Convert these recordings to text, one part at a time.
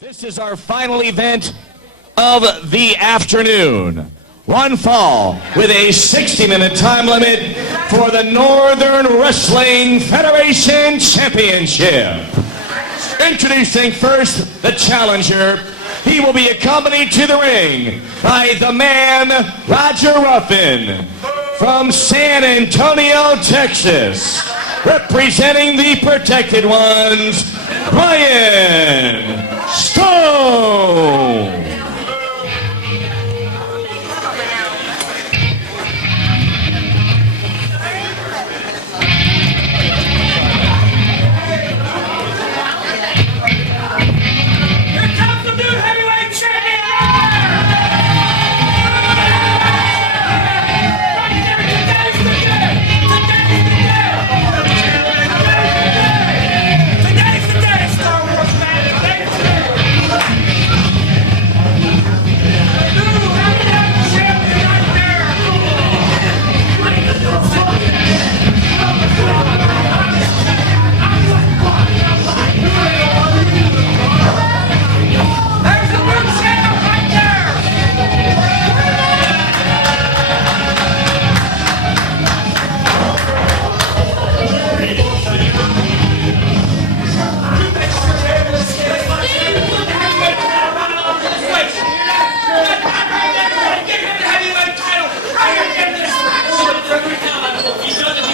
This is our final event of the afternoon. One fall with a 60-minute time limit for the Northern Wrestling Federation Championship. Introducing first the challenger. He will be accompanied to the ring by the man Roger Ruffin from San Antonio, Texas. Representing the protected ones, Brian Stone.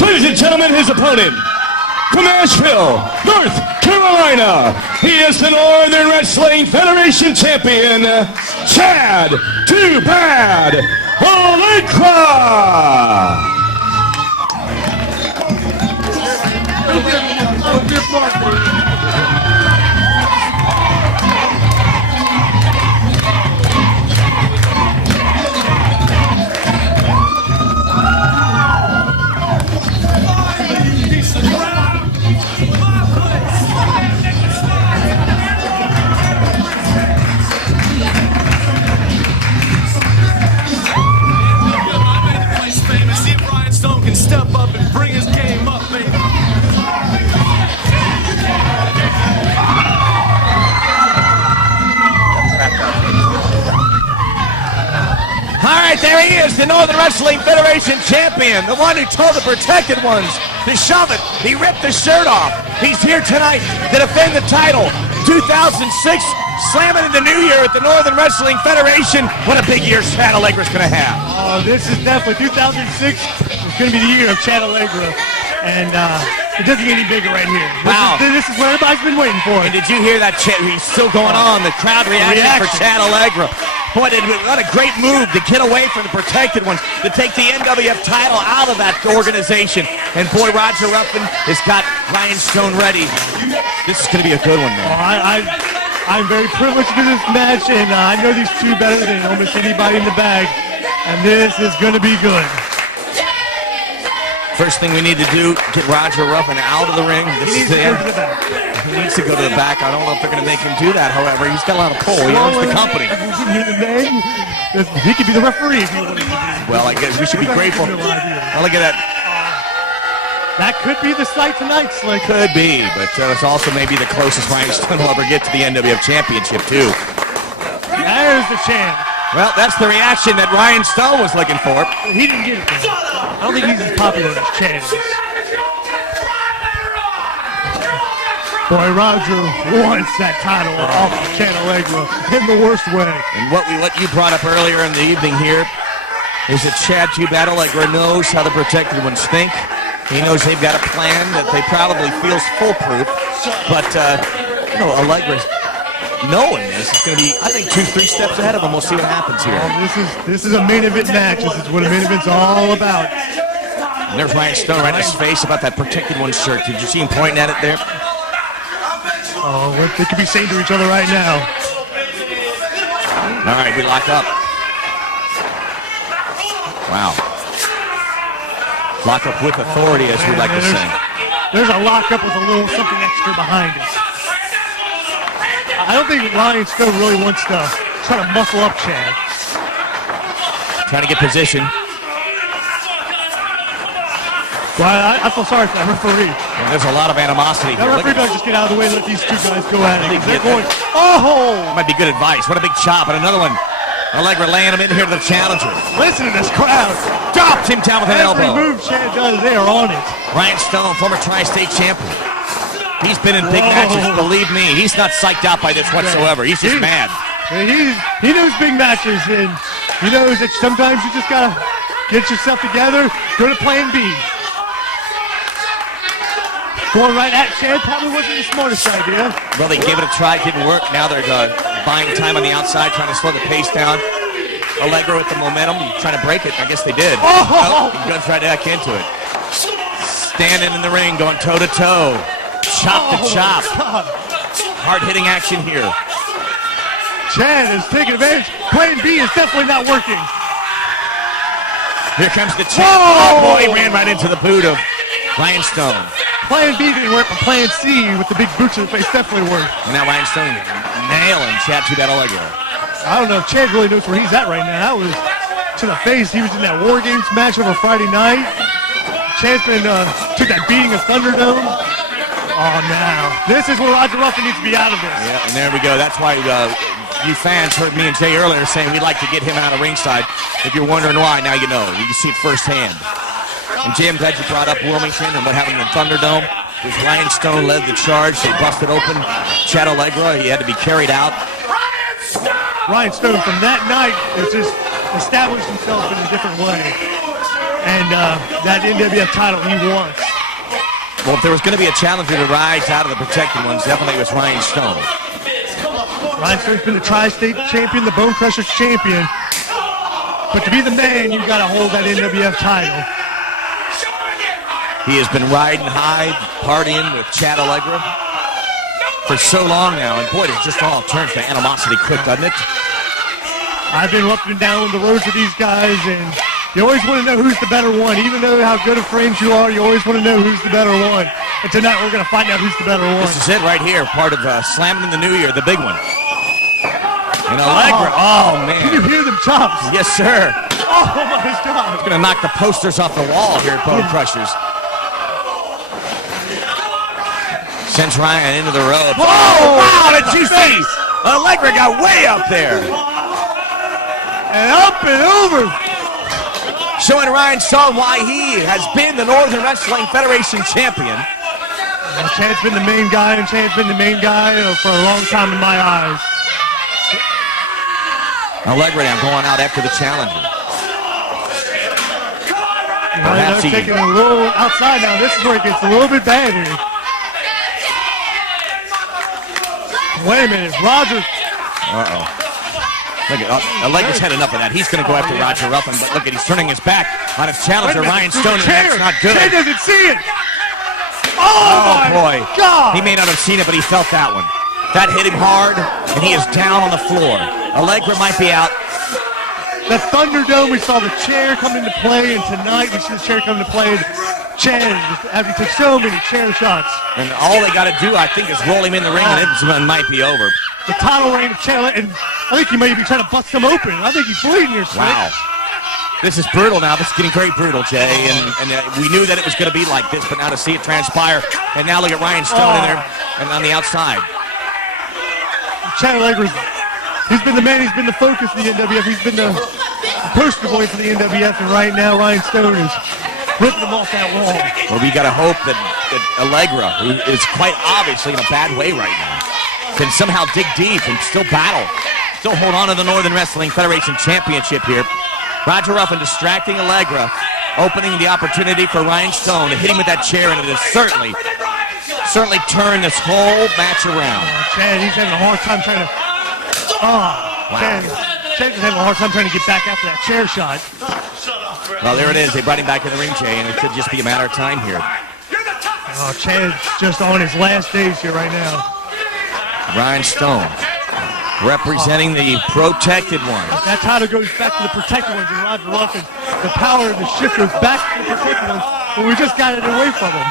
Ladies and gentlemen, his opponent from Asheville, North Carolina, he is the Northern Wrestling Federation Champion, Chad Too Bad Allegra. Step up and bring his game up, baby. All right, there he is, the Northern Wrestling Federation Champion, the one who told the protected ones to shove it. He ripped the shirt off. He's here tonight to defend the title. 2006, Slammin in the new year at the Northern Wrestling Federation. What a big year Chad Allegra's going to have. Oh, this is definitely 2006. It's going to be the year of Chad Allegra, and it doesn't get any bigger right here. This is what everybody's been waiting for. And did you hear that chant? He's still going on. The crowd reaction for Chad Allegra. Boy, what a great move to get away from the protected ones, to take the NWF title out of that organization. And boy, Roger Ruffin has got Ryan Stone ready. This is going to be a good one, man. I'm very privileged to do this match, and I know these two better than almost anybody in the bag, and this is going to be good. First thing we need to do, get Roger Ruffin out of the ring. He needs to go to the back. He needs to go to the back. I don't know if they're going to make him do that, however. He's got a lot of pull. He owns the company. He could be the referee if he wanted to be. Well, I guess we should be grateful. Oh, look at that. That could be the sight tonight, Slick. Could be, but it's also maybe the closest Ryan Stone will ever get to the NWF Championship, too. There's the champ. Well, that's the reaction that Ryan Stone was looking for. He didn't get it, though. I don't think he's as popular as Chad is. Boy, Roger wants that title off of Chad Allegra in the worst way. And what you brought up earlier in the evening here is that Chad Too Bad Allegra knows how the protected ones think. He knows they've got a plan that they probably feels foolproof. But, Allegra's knowing this is going to be, I think, 2-3 steps ahead of him. We'll see what happens here. This is a main event match. This is what a main event's all about. And there's Ryan Stone right in his face about that protected one shirt. Did you see him pointing at it there? Oh, what they could be saying to each other right now. All right, we lock up. Wow. Lock up with authority, as we like to say. There's a lockup with a little something extra behind it. I don't think Ryan Stone really wants to try to muscle up Chad. Trying to get position. Well, I feel sorry for that referee. And there's a lot of animosity That here. referee does just get out of the way and let these two guys go at it. They're going, That might be good advice. What a big chop. And another one. Allegra laying him in here to the challenger. Listen to this crowd. Drops him down with an Every elbow. move Chad does, they are on it. Ryan Stone, former tri-state champion. He's been in big matches, believe me. He's not psyched out by this whatsoever. He's just mad. He knows big matches, and he knows that sometimes you just got to get yourself together, go to plan B. Going right at Chad probably wasn't the smartest idea. Well, they gave it a try. It didn't work. Now they're buying time on the outside, trying to slow the pace down. Allegra with the momentum, trying to break it. I guess they did. He goes right back into it. Standing in the ring, going toe-to-toe. Chop to chop. Hard-hitting action here. Chad is taking advantage. Plan B is definitely not working. Here comes the chop. Oh, boy, he ran right into the boot of Ryan Stone. Plan B didn't work, but Plan C with the big boots to the face definitely worked. And now Ryan Stone nailing Chad Allegra. I don't know if Chad really knows where he's at right now. That was to the face. He was in that War Games match over Friday night. Chad's been took that beating of Thunderdome. Oh, now this is where Roger Ruffin needs to be out of this. Yeah, and there we go. That's why you fans heard me and Jay earlier saying we'd like to get him out of ringside. If you're wondering why, now you know. You can see it firsthand. And Jay, I'm glad you brought up Wilmington and what happened in Thunderdome. Because Ryan Stone led the charge. They busted open Chad Allegra. He had to be carried out. Ryan Stone from that night has just established himself in a different way. And that NWF title he wants. Well, if there was going to be a challenger to rise out of the protected ones, definitely it was Ryan Stone. Ryan Stone's been the tri-state champion, the BoneKrushers champion. But to be the man, you got to hold that NWF title. He has been riding high, partying with Chad Allegra for so long now. And boy, it just all turns to animosity quick, doesn't it? I've been up and down the roads with these guys, and you always want to know who's the better one. Even though how good of friends you are, you always want to know who's the better one. And tonight we're going to find out who's the better one. This is it right here, part of Slammin' in the New Year, the big one. And Allegra, oh man. Can you hear them chops? Yes, sir. Oh my God. It's going to knock the posters off the wall here at BoneKrushers. Sends Ryan into the ropes. Oh, wow, did you see? Allegra got way up there. And up and over. Showing Ryan Stone why he has been the Northern Wrestling Federation champion. Well, Chad's been the main guy, and Chad's been the main guy for a long time in my eyes. Allegra now going out after the challenger. They're taking a little outside now. This is where it gets a little bit bad here. Wait a minute, Roger. Uh-oh. Look at Allegra's had enough of that. He's going to go after Roger Ruffin, but look at he's turning his back on his challenger, Ryan Stone, and that's not good. Chad doesn't see it. Oh boy. God. He may not have seen it, but he felt that one. That hit him hard, and he is down on the floor. Allegra might be out. The Thunderdome, we saw the chair come into play, and tonight we see the chair come into play. Chad, after he took so many chair shots. And all they got to do, I think, is roll him in the ring, and it might be over. The title reign of Chad, and I think he may be trying to bust him open. I think he's bleeding here, Slick. Wow. This is brutal now. This is getting very brutal, Jay. And we knew that it was going to be like this, but now to see it transpire. And now look at Ryan Stone in there and on the outside. Chad Allegra, he's been the man. He's been the focus of the NWF. He's been the poster boy for the NWF. And right now, Ryan Stone is ripping him off that wall. Well, we got to hope that Allegra, who is quite obviously in a bad way right now, can somehow dig deep and still battle. Still hold on to the Northern Wrestling Federation Championship here. Roger Ruffin distracting Allegra, opening the opportunity for Ryan Stone to hit him with that chair, and it has certainly turned this whole match around. Chad, he's having a hard time trying to... Wow. Chad's having a hard time trying to get back after that chair shot. Well, there it is. They brought him back in the ring, Jay, and it could just be a matter of time here. Oh, Chad's just on his last days here right now. Ryan Stone, representing the protected ones. That title goes back to the protected ones, and Roger Ruffin, the power of the shift goes back to the protected ones, but we just got it away from him.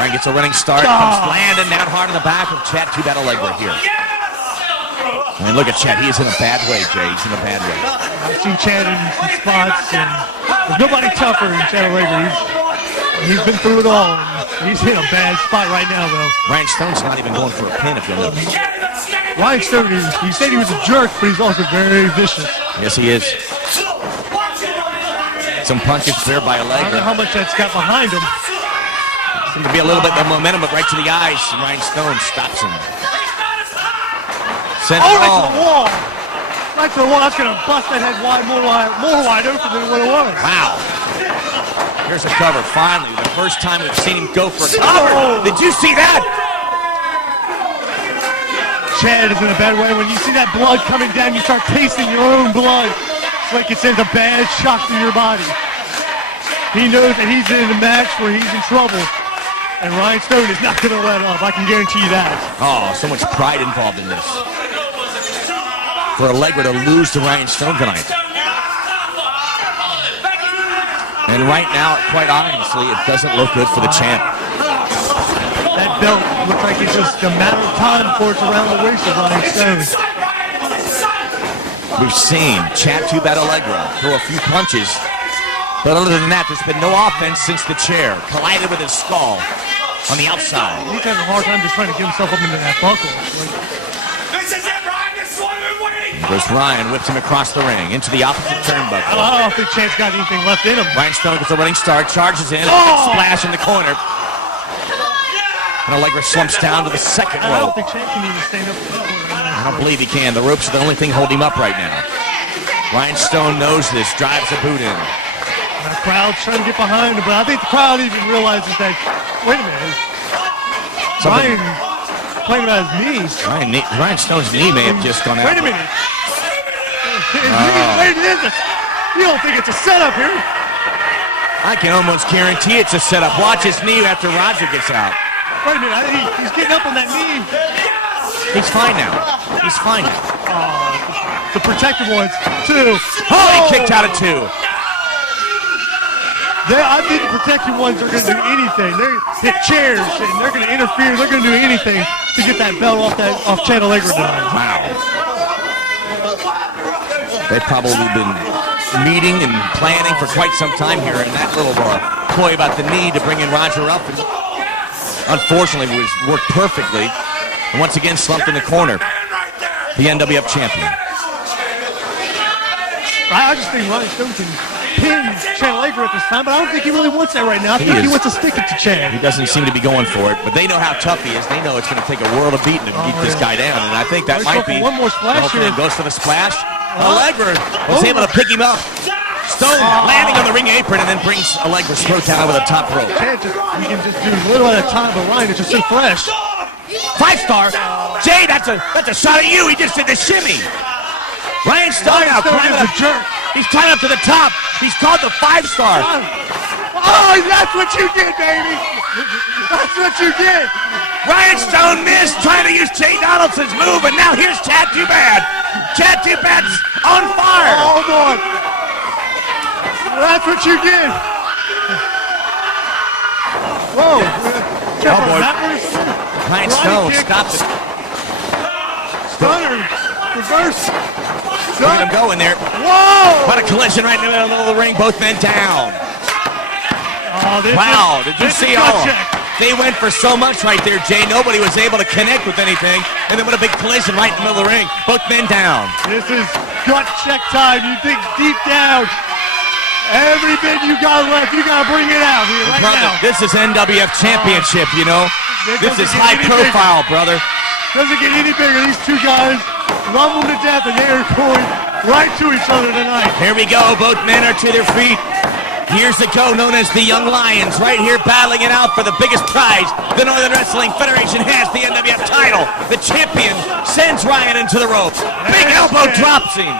Ryan gets a running start, comes landing down hard in the back of Chad Allegra here. I mean, look at Chad. He is in a bad way, Jay. He's in a bad way. I've seen Chad in some spots, and there's nobody tougher than Chad Allegra. He's been through it all. He's in a bad spot right now, though. Ryan Stone's not even going for a pin, if you'll notice. Ryan Stone, he said he was a jerk, but he's also very vicious. Yes, he is. Some punches there by I don't Allegra. know how much that's got behind him. Seems to be a little bit of momentum, but right to the eyes. And Ryan Stone stops him. Sends Oh, it right to all. the wall. Right to the wall. That's going to bust that head more wide open than what it was. Wow. Here's a cover, finally. The first time we've seen him go for a cover. Oh. Did you see that? Chad is in a bad way. When you see that blood coming down, you start tasting your own blood. It's like it sends a bad shock through your body. He knows that he's in a match where he's in trouble. And Ryan Stone is not going to let up. I can guarantee you that. Oh, so much pride involved in this. For Allegra to lose to Ryan Stone tonight. And right now, quite honestly, it doesn't look good for the champ. That belt looks like it's just a matter of time before it's around the waist of Ryan Stone. We've seen Chad Allegra throw a few punches. But other than that, there's been no offense since the chair collided with his skull on the outside. He's having a hard time just trying to get himself up into that buckle. There's Ryan, whips him across the ring into the opposite turnbuckle. I don't think Chad's got anything left in him. Ryan Stone gets a running start, charges in, splash in the corner. And Allegra slumps down to the second I rope. don't think Chad can even stand up to that one right now. I don't believe he can. The ropes are the only thing holding him up right now. Ryan Stone knows this, drives a boot in. The crowd's trying to get behind him, but I think the crowd even realizes that, wait a minute, Ryan playing about his knees. Ryan Stone's knee may have just gone out. Wait a minute. His knee, wait, it is. You don't think it's a setup here? I can almost guarantee it's a setup. Watch his knee after Roger gets out. Wait a minute, he's getting up on that knee. He's fine now. He's fine now. The protected ones, two. Oh, he kicked out of two. I think the protected ones are going to do anything. They're hit chairs and they're going to interfere. They're going to do anything to get that belt off Chad Allegra tonight. Wow. They've probably been meeting and planning for quite some time here, and that little ploy about the knee to bring in Roger up, and unfortunately it worked perfectly. And once again slumped in the corner. The NWF champion. I just think Ryan Stone can pin Chad Allegra at this time, but I don't think he really wants that right now. I think he wants to stick it to Chad. He doesn't seem to be going for it, but they know how tough he is. They know it's going to take a world of beating to keep this guy down, and I think that might be. One more splash here. Goes for the splash. Allegra was able to pick him up. Stone landing on the ring apron and then brings Allegra's throat down over the top rope. Chad he can just do a little at a time, but Ryan is just so fresh. 5-star. Jay, that's a shot at you. He just did the shimmy. Ryan Stone now climbing up. He's climbing up to the top. He's called the 5-star. Oh, that's what you did, baby. That's what you did. Ryan Stone missed trying to use Jay Donaldson's move, and now here's Chad Too Bad. Chad Too Bad's on fire. Hold on. That's what you did. Whoa. Oh, boy. Ryan Stone stopped it. Stunner. Reverse. Look at him go in there. Whoa. What a collision right in the middle of the ring. Both men down. Wow. Did you see all? They went for so much right there, Jay. Nobody was able to connect with anything. And then what a big collision right in the middle of the ring. Both men down. This is gut check time. You dig deep down. Every bit you got left, you got to bring it out here right now. This is NWF Championship, you know. This is high profile, brother. Doesn't get any bigger. These two guys love them to death, and they are going right to each other tonight. Here we go. Both men are to their feet. Years ago, known as the Young Lions, right here battling it out for the biggest prize the Northern Wrestling Federation has, the NWF title. The champion sends Ryan into the ropes. Big elbow drops him.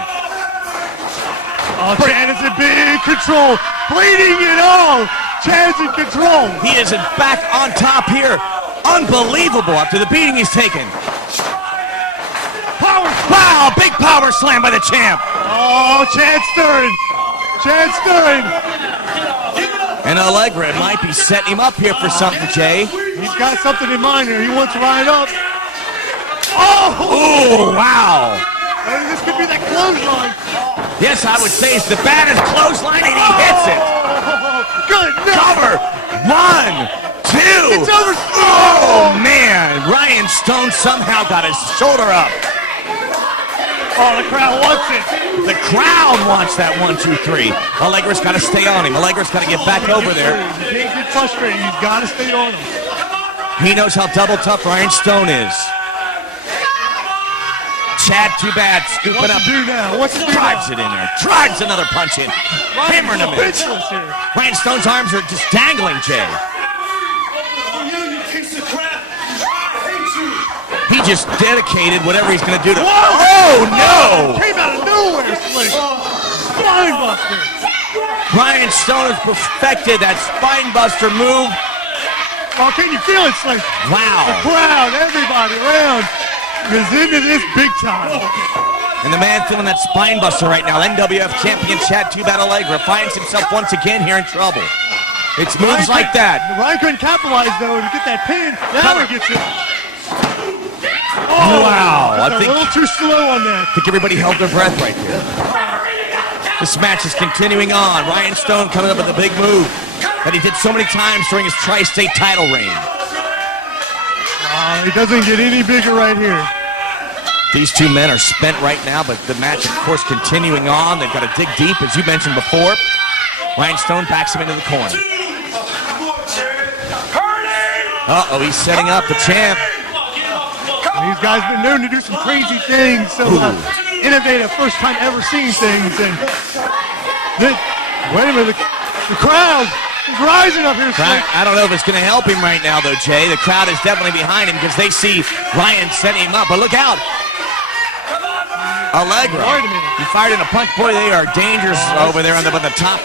Oh, Chad is in big control. Bleeding it all. Chad's in control. He is back on top here. Unbelievable after the beating he's taken. Wow, big power slam by the champ. Oh, Chad's stirring. Chad's stirring. And Allegra might be setting him up here for something, Jay. He's got something in mind here. He wants to ride up. Oh, wow. This could be that clothesline. Yes, I would say it's the baddest clothesline, and he hits it. Good. Cover. 1, 2. It's over. Oh, man. Ryan Stone somehow got his shoulder up. Oh, the crowd wants it. The crowd wants that 1, 2, 3. Allegra's got to stay on him. Allegra's got to get back over there. He can't get frustrated. He's got to stay on him. He knows how double tough Ryan Stone is. Chad, too bad, scooping up. What's he do now? What's he do Drives it in there. Drives another punch in. Hammering him in. Ryan Stone's arms are just dangling, Jay. He just dedicated whatever he's going to do to... Oh, no! Came out of nowhere, Slick. Spine buster. Ryan Stone has perfected that spine buster move. Oh, can you feel it, Slick? Wow. The crowd, everybody around is into this big time. And the man feeling that spine buster right now, NWF champion Chad Allegra, finds himself once again here in trouble. It's moves like that. Ryan couldn't capitalize, though, to get that pin. Now he gets it. Oh, wow. I think a little too slow on that. I think everybody held their breath right there. This match is continuing on. Ryan Stone coming up with a big move that he did so many times during his tri-state title reign. He doesn't get any bigger right here. These two men are spent right now, but the match, of course, continuing on. They've got to dig deep, as you mentioned before. Ryan Stone backs him into the corner. Uh-oh, he's setting up the champ. These guys been known to do some crazy things, so innovative, first time ever seeing things. And wait a minute, the crowd is rising up here. I don't know if it's going to help him right now, though, Jay. The crowd is definitely behind him because they see Ryan setting him up. But look out. Allegra. Wait a minute. He fired in a punch. Boy, they are dangerous over there on the top.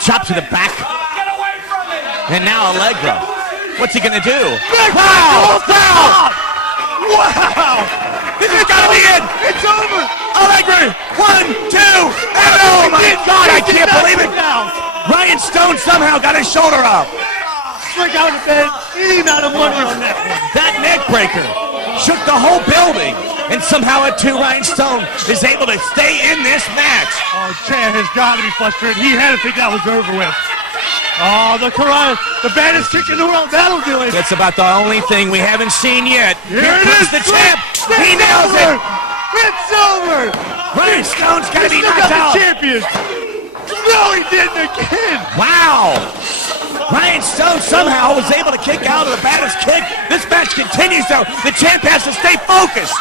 Chop to the back. And now Allegra. What's he going to do? Wow! Wow! Wow! This has got to be it! It's over! Allegra! 1, 2, and oh my God! I can't believe it! Ryan Stone somehow got his shoulder up. Slick out of bed. Any amount of money on that one. That neck breaker shook the whole building, and somehow at 2, Ryan Stone is able to stay in this match. Oh, Chad has got to be frustrated. He had to think that was over with. Oh, the karate, the baddest kick in the world. That'll do it. That's about the only thing we haven't seen yet. Here it is, the champ. He nails it. It's over. Ryan Stone's got to be He's knocked out. the champion. No, he didn't again. Wow. Ryan Stone somehow was able to kick out of the baddest kick. This match continues, though. The champ has to stay focused.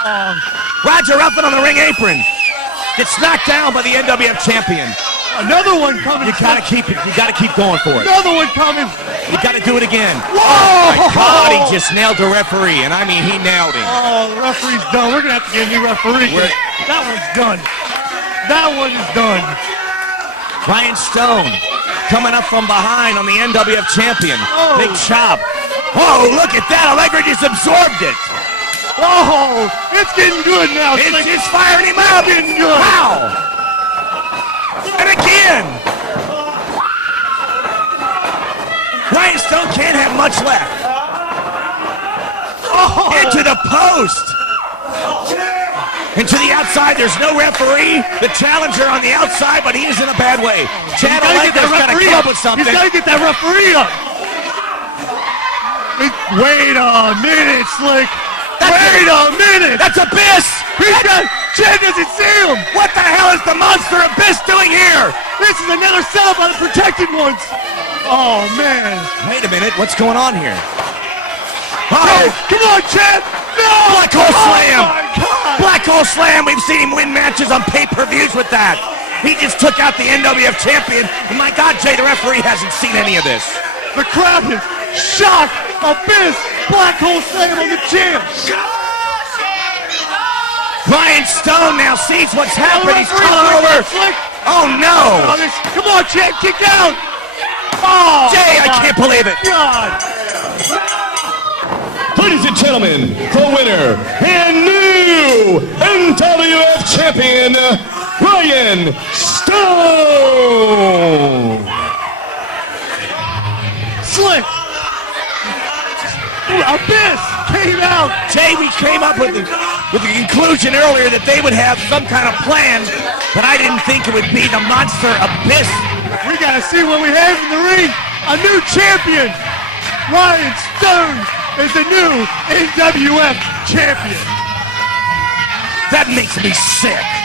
Roger Ruffin on the ring apron. Gets knocked down by the NWF champion. Another one coming. You gotta keep it. You gotta keep going for it. Another one coming. You gotta do it again. Whoa! Oh my God! He just nailed the referee, and I mean he nailed him. Oh, the referee's done. We're gonna have to get a new referee. That one's done. That one is done. Ryan Stone coming up from behind on the NWF champion. Oh. Big chop. Oh, look at that! Allegra just absorbed it. Oh, it's getting good now. It's firing him up. Getting good. Wow! And again! Ryan Stone can't have much left. Oh. Into the post. And to the outside, there's no referee. The challenger on the outside, but he is in a bad way. Chad Allegra's got to come up with something. He's got to get that referee up. Wait a minute, Slick. Wait a minute. That's Abyss. Chad doesn't see him. What the hell is the monster Abyss doing here? This is another setup by the protected ones. Oh, man. Wait a minute. What's going on here? Oh, come on, Chad. No. Black Hole Slam. Oh, my God. Black Hole Slam. We've seen him win matches on pay-per-views with that. He just took out the NWF champion. And my God, Jay, the referee hasn't seen any of this. The crowd is shocked. Abyss. Black Hole Slam on the champ. Ryan Stone now sees what's happened. He's coming over. Oh, no. Come on, Chad. Kick out. Oh, Jay, I can't believe it. God. Ladies and gentlemen, the winner and new NWF champion, Ryan Stone. Slick. Abyss came out. Jay, we came up with the conclusion earlier that they would have some kind of plan, but I didn't think it would be the monster Abyss. We got to see what we have in the ring. a new champion. Ryan Stone is the new NWF champion. That makes me sick.